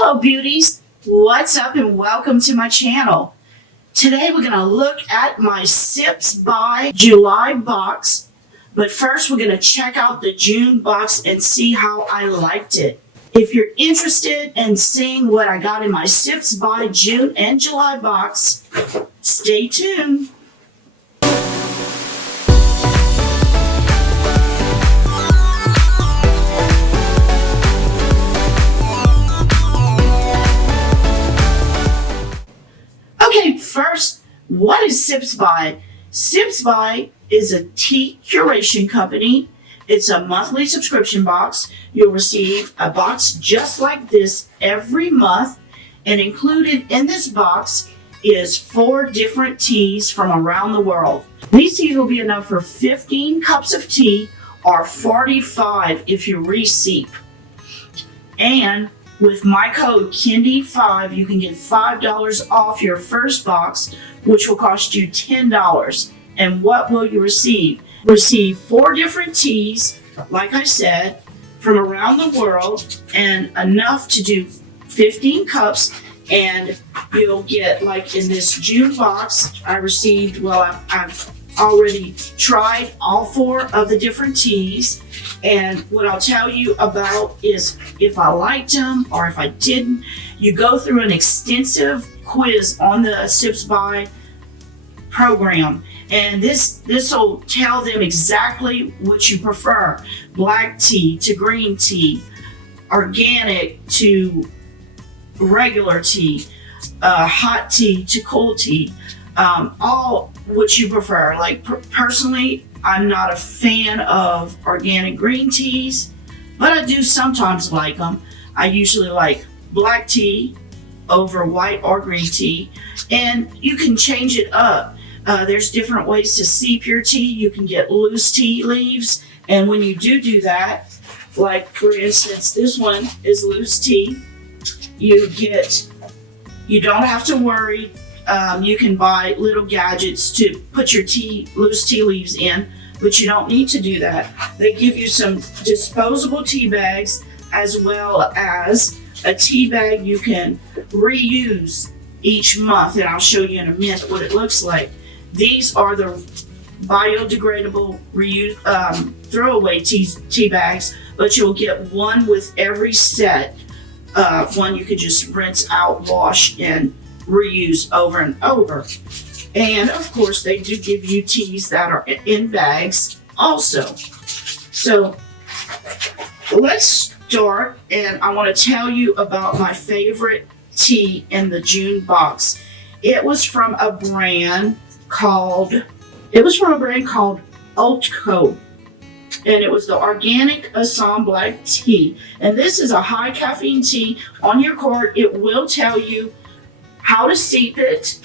Hello beauties, what's up and welcome to my channel. Today we're going to look at my Sips by July box, but first we're going to check out the June box and see how I liked it. If you're interested in seeing what I got in my Sips by June and July box, stay tuned. Okay, first, what is Sips by? Sips by is a tea curation company. It's a monthly subscription box. You'll receive a box just like this every month, and included in this box is 4 different teas from around the world. These teas will be enough for 15 cups of tea or 45 if you reseep. And with my code Kendy5, you can get $5 off your first box, which will cost you $10. And what will you receive? Receive 4 different teas, like I said, from around the world, and enough to do 15 cups. And you'll get, like in this June box, I received, well, I've already tried all 4 of the different teas. And what I'll tell you about is if I liked them or if I didn't, you go through an extensive quiz on the Sips by program. And this will tell them exactly what you prefer. Black tea to green tea, organic to regular tea, hot tea to cool tea, all what you prefer. Like personally, I'm not a fan of organic green teas, but I do sometimes like them. I usually like black tea over white or green tea, and you can change it up. There's different ways to steep your tea. You can get loose tea leaves, and when you do that, like for instance, this one is loose tea. You don't have to worry. You can buy little gadgets to put your loose tea leaves in, but you don't need to do that. They give you some disposable tea bags as well as a tea bag you can reuse each month, and I'll show you in a minute what it looks like. These are the biodegradable throwaway tea bags, but you'll get one with every set. One you could just rinse out, wash, and reuse over and over. And of course they do give you teas that are in bags also. So let's start, and I want to tell you about my favorite tea in the June box. It was from a brand called OOLONG, and it was the organic ASSAM black tea. And this is a high caffeine tea. On your card it will tell you how to steep it.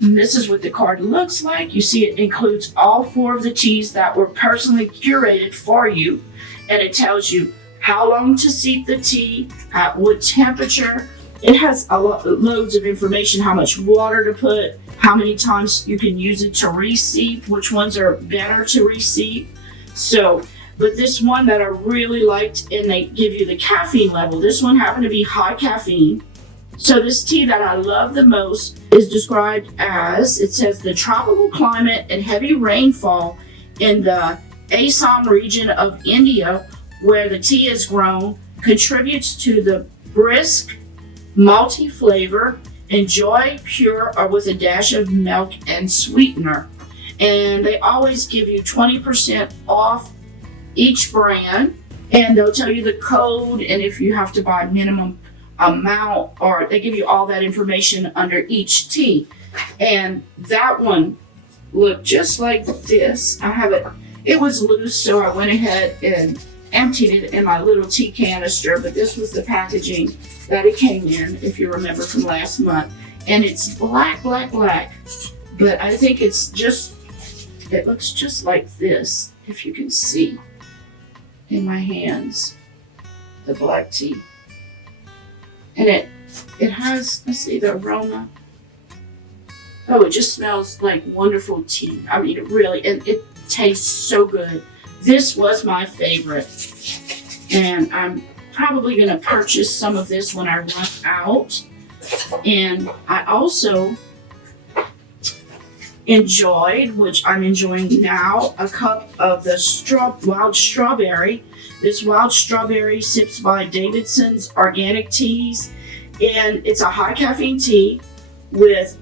And this is what the card looks like. You see it includes all 4 of the teas that were personally curated for you. And it tells you how long to steep the tea, at what temperature. It has loads of information, how much water to put, how many times you can use it to reseep, which ones are better to reseep. So, but this one that I really liked, and they give you the caffeine level. This one happened to be high caffeine. So this tea that I love the most is described as, it says, the tropical climate and heavy rainfall in the ASSAM region of India, where the tea is grown, contributes to the brisk, malty flavor. Enjoy pure or with a dash of milk and sweetener. And they always give you 20% off each brand, and they'll tell you the code, and if you have to buy minimum amount, or they give you all that information under each tea. And that one looked just like this. I have it, it was loose, so I went ahead and emptied it in my little tea canister, but this was the packaging that it came in, if you remember from last month. And it's black, but I think it looks just like this, if you can see in my hands, the black tea. And it has, let's see, the aroma. Oh, it just smells like wonderful tea. I mean, it really, and it tastes so good. This was my favorite, and I'm probably going to purchase some of this when I run out. And I also enjoyed, which I'm enjoying now, a cup of the wild strawberry. This wild strawberry sips by Davidson's organic teas, and it's a high caffeine tea with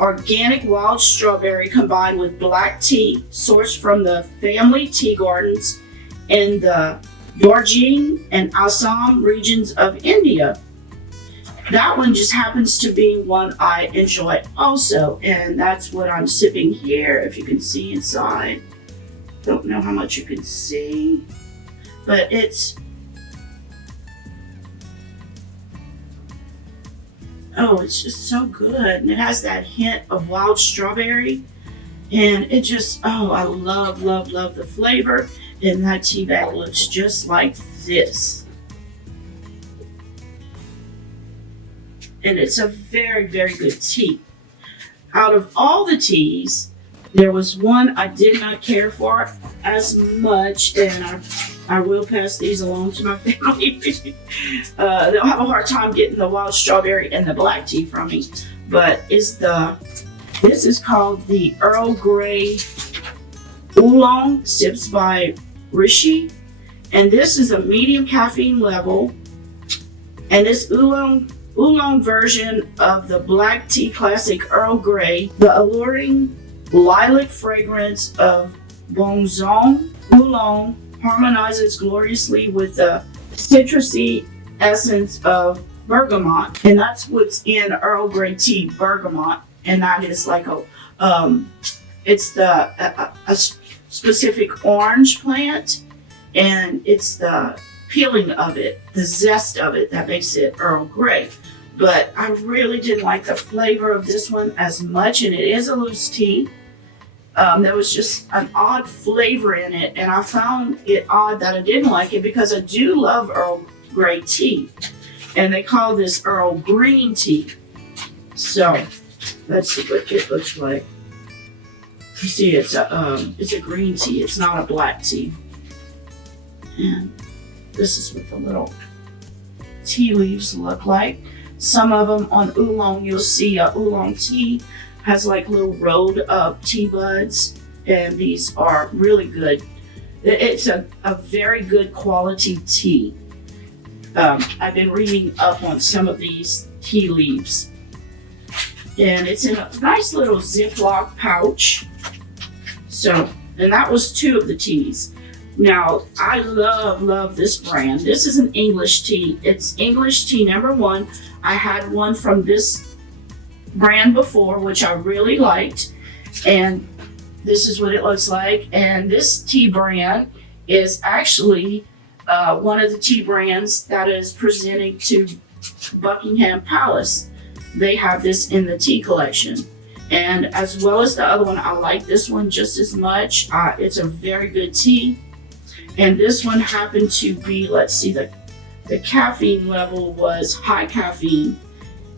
organic wild strawberry combined with black tea sourced from the family tea gardens in the Darjeeling and Assam regions of India. That one just happens to be one I enjoy also, and that's what I'm sipping here, if you can see inside. Don't know how much you can see, but it's, oh, it's just so good. And it has that hint of wild strawberry, and it just, oh, I love, love, love the flavor. And that tea bag looks just like this. And it's a very, very good tea. Out of all the teas, there was one I did not care for as much, and I will pass these along to my family. They'll have a hard time getting the wild strawberry and the black tea from me. But this is called the Earl Grey Oolong, sips by RISHI, and this is a medium caffeine level, and this oolong version of the black tea classic Earl Grey, the alluring lilac fragrance of Boxycharm oolong harmonizes gloriously with the citrusy essence of bergamot, and that's what's in Earl Grey tea, bergamot, and that is like it's a specific orange plant, and it's the peeling of it, the zest of it, that makes it Earl Grey. But I really didn't like the flavor of this one as much, and it is a loose tea. There was just an odd flavor in it, and I found it odd that I didn't like it because I do love Earl Grey tea, and they call this Earl Green tea. So let's see what it looks like. You see, it's a green tea. It's not a black tea. And this is what the little tea leaves look like. Some of them on oolong, you'll see oolong tea has like little rolled up tea buds, and these are really good. It's a very good quality tea. I've been reading up on some of these tea leaves, and it's in a nice little Ziploc pouch. So, and that was 2 of the teas. Now, I love this brand. This is an English tea. It's English tea #1. I had one from this brand before, which I really liked, and this is what it looks like. And this tea brand is actually one of the tea brands that is presenting to Buckingham Palace. They have this in the tea collection. And as well as the other one, I like this one just as much. It's a very good tea. And this one happened to be, let's see, the caffeine level was high caffeine.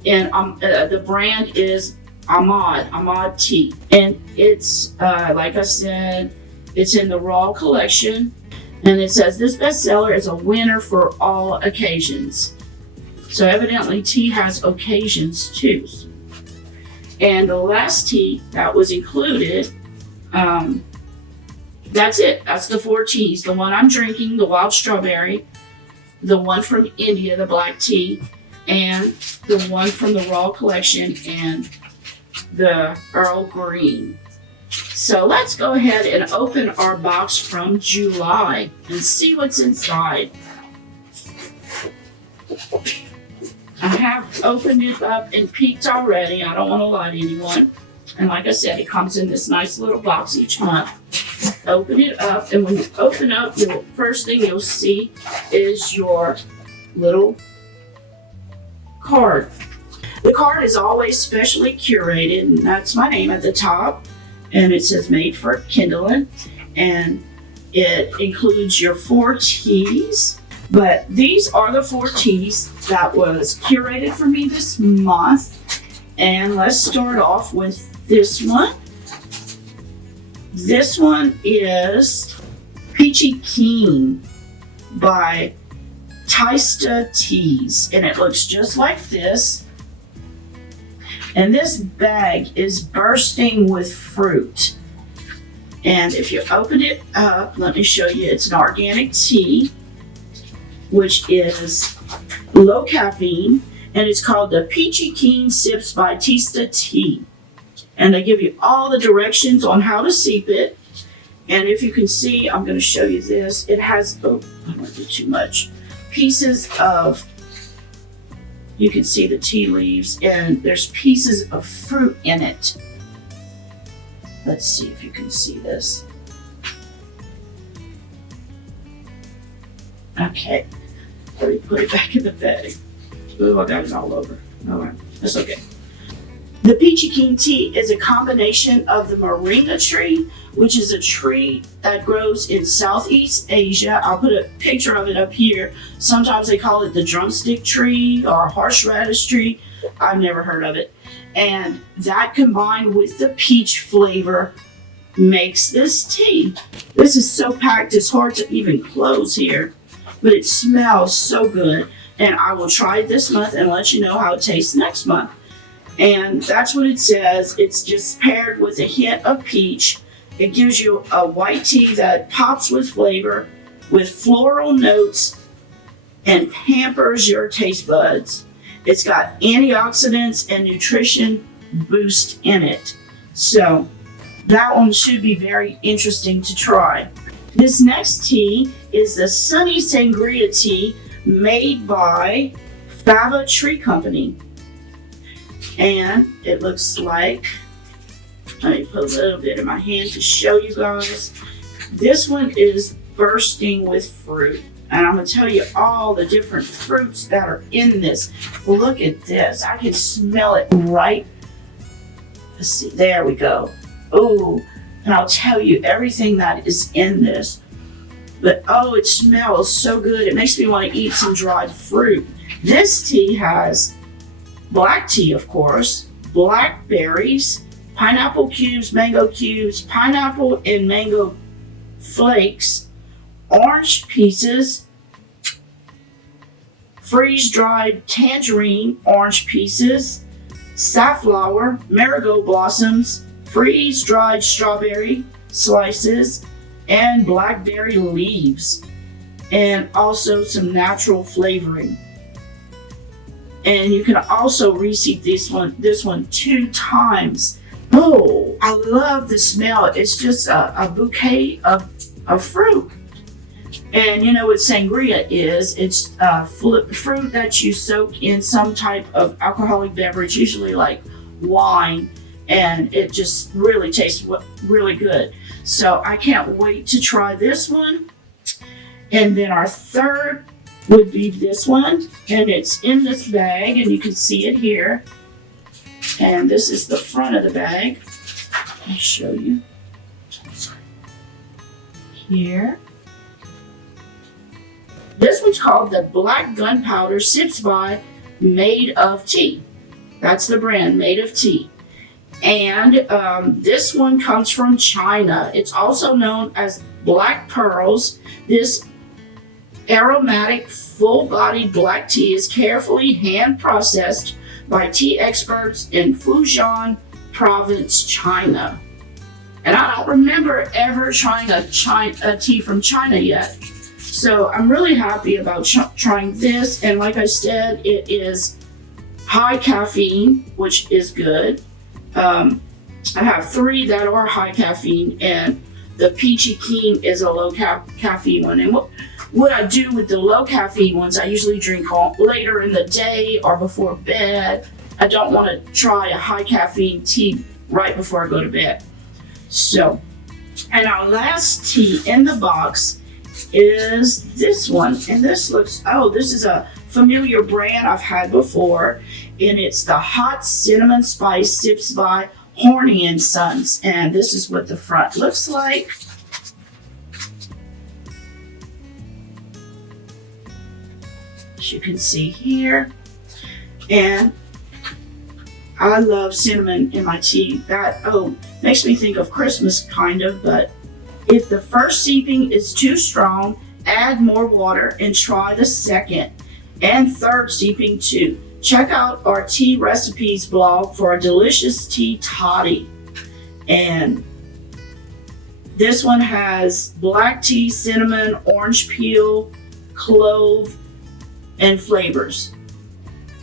And the brand is AHMAD tea. And it's, like I said, it's in the Raw collection. And it says, this bestseller is a winner for all occasions. So evidently tea has occasions too. And the last tea that was included, that's it. That's the 4 teas. The one I'm drinking, the wild strawberry, the one from India, the black tea, and the one from the Raw collection, and the Earl Green. So let's go ahead and open our box from July and see what's inside. I have opened it up and peeked already. I don't want to lie to anyone. And like I said, it comes in this nice little box each month. Open it up, and when you open up, the first thing you'll see is your little card. The card is always specially curated, and that's my name at the top. And it says made for Kindling, and it includes your 4 teas. But these are the 4 teas that was curated for me this month. And let's start off with this one. This one is Peachy Keen by Taista teas, and it looks just like this. And this bag is bursting with fruit. And if you open it up, let me show you, it's an organic tea, which is low caffeine, and it's called the Peachy Keen Sips by Taista Tea. And they give you all the directions on how to sip it. And if you can see, I'm going to show you this. It has, oh, I don't want to do too much. Pieces of, you can see the tea leaves, and there's pieces of fruit in it. Let's see if you can see this. Okay, let me put it back in the bag. Ooh, I got it all over. All right, that's okay. The Peachy Keen tea is a combination of the moringa tree, which is a tree that grows in Southeast Asia. I'll put a picture of it up here. Sometimes they call it the drumstick tree or horseradish tree. I've never heard of it. And that combined with the peach flavor makes this tea. This is so packed, it's hard to even close here, but it smells so good. And I will try it this month and let you know how it tastes next month. And that's what it says. It's just paired with a hint of peach. It gives you a white tea that pops with flavor, with floral notes, and pampers your taste buds. It's got antioxidants and nutrition boost in it. So that one should be very interesting to try. This next tea is the Sunny Sangria tea made by FAVA Tree Company. And it looks like, let me put a little bit in my hand to show you guys. This one is bursting with fruit. And I'm going to tell you all the different fruits that are in this. Look at this. I can smell it right. Let's see. There we go. Oh, and I'll tell you everything that is in this. But oh, it smells so good. It makes me want to eat some dried fruit. This tea has black tea, of course, blackberries, pineapple cubes, mango cubes, pineapple and mango flakes, orange pieces, freeze-dried tangerine orange pieces, safflower, marigold blossoms, freeze-dried strawberry slices, and blackberry leaves, and also some natural flavoring. And you can also reseat this one 2 times. Oh, I love the smell. It's just a bouquet of fruit. And you know what sangria is? It's fruit that you soak in some type of alcoholic beverage, usually like wine, and it just really tastes really good. So I can't wait to try this one. And then our third would be this one, and it's in this bag, and you can see it here. And this is the front of the bag. Let me show you. Here. This one's called the Black Gunpowder Sips by Made of Tea. That's the brand, Made of Tea. And this one comes from China. It's also known as Black Pearls. This aromatic, full-bodied black tea is carefully hand-processed by tea experts in Fujian Province, China. And I don't remember ever trying a tea from China yet. So I'm really happy about trying this. And like I said, it is high caffeine, which is good. I have 3 that are high caffeine, and the Peachy Keen is a low caffeine one. And what I do with the low caffeine ones, I usually drink later in the day or before bed. I don't want to try a high caffeine tea right before I go to bed. So, and our last tea in the box is this one. And this looks, oh, this is a familiar brand I've had before. And it's the Hot Cinnamon Spice Sips by HARNEY and Sons. And this is what the front looks like. As you can see here. And I love cinnamon in my tea. That, oh, makes me think of Christmas kind of, but if the first sipping is too strong, add more water and try the second and third steeping too. Check out our tea recipes blog for a delicious tea toddy. And this one has black tea, cinnamon, orange peel, clove, and flavors.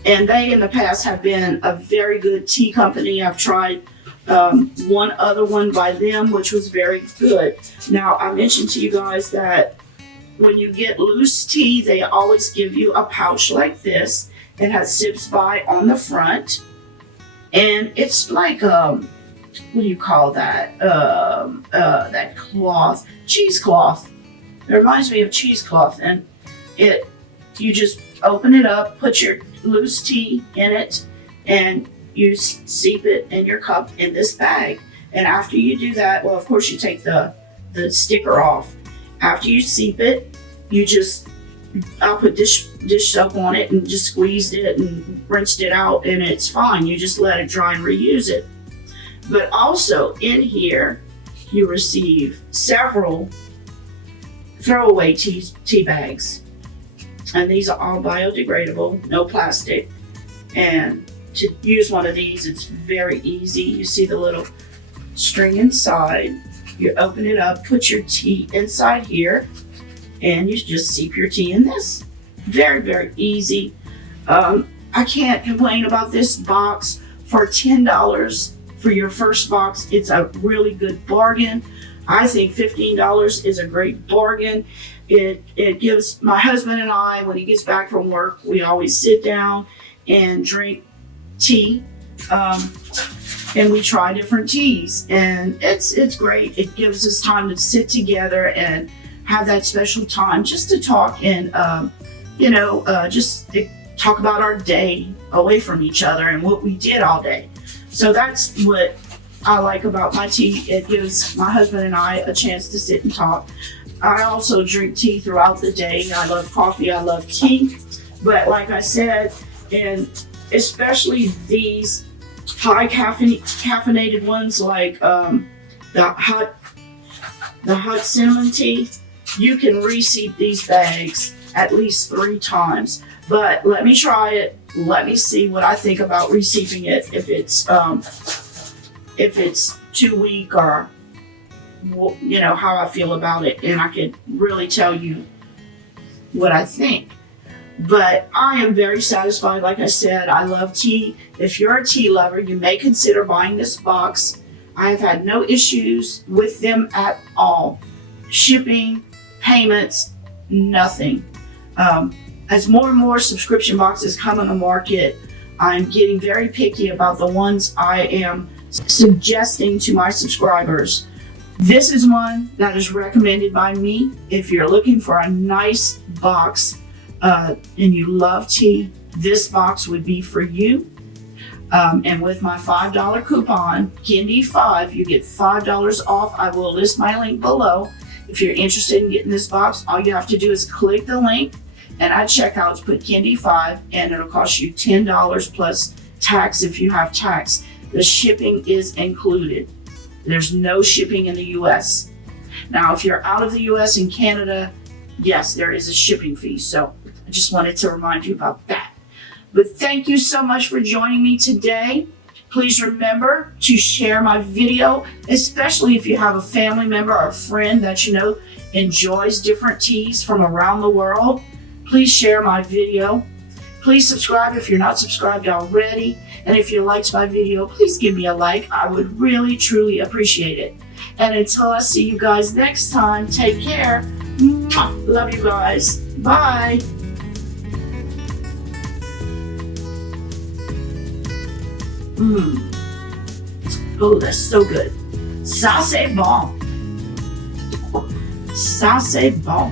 And they in the past have been a very good tea company. I've tried one other one by them, which was very good. Now, I mentioned to you guys that when you get loose tea, they always give you a pouch like this. It has Sips By on the front. And it's like, what do you call that? That cloth, cheesecloth. It reminds me of cheesecloth. And you just open it up, put your loose tea in it, and you steep it in your cup in this bag. And after you do that, well, of course you take the sticker off. After you steep it, I'll put dish soap on it and just squeezed it and rinsed it out, and it's fine. You just let it dry and reuse it. But also in here, you receive several throwaway tea bags. And these are all biodegradable, no plastic. And to use one of these, it's very easy. You see the little string inside. You open it up, put your tea inside here, and you just steep your tea in this. Very, very easy. I can't complain about this box. For $10 for your first box, it's a really good bargain. I think $15 is a great bargain. It gives my husband and I, when he gets back from work, we always sit down and drink tea, and we try different teas, and it's great. It gives us time to sit together and have that special time just to talk and just talk about our day away from each other and what we did all day. So that's what I like about my tea. It gives my husband and I a chance to sit and talk. I also drink tea throughout the day. I love coffee, I love tea, but like I said, and especially these high caffeinated ones like the hot cinnamon tea, you can reseat these bags at least 3 times. But let me try it. Let me see what I think about reseeping it, if it's too weak, or how I feel about it, and I can really tell you what I think. But I am very satisfied. Like I said, I love tea. If you're a tea lover, you may consider buying this box. I have had no issues with them at all. Shipping, payments, nothing. As more and more subscription boxes come on the market, I'm getting very picky about the ones I am suggesting to my subscribers. This is one that is recommended by me. If you're looking for a nice box and you love tea, this box would be for you. And with my $5 coupon, Kendy5, you get $5 off. I will list my link below. If you're interested in getting this box, all you have to do is click the link, and at checkout, put Kendy5, and it'll cost you $10 plus tax if you have tax. The shipping is included. There's no shipping in the US. Now, if you're out of the US and Canada, yes, there is a shipping fee. So I just wanted to remind you about that. But thank you so much for joining me today. Please remember to share my video, especially if you have a family member or a friend that you know enjoys different teas from around the world. Please share my video. Please subscribe if you're not subscribed already. And if you liked my video, please give me a like. I would really, truly appreciate it. And until I see you guys next time, take care. Mwah. Love you guys. Bye. Oh, that's so good. Ça c'est bon. Ça c'est bon.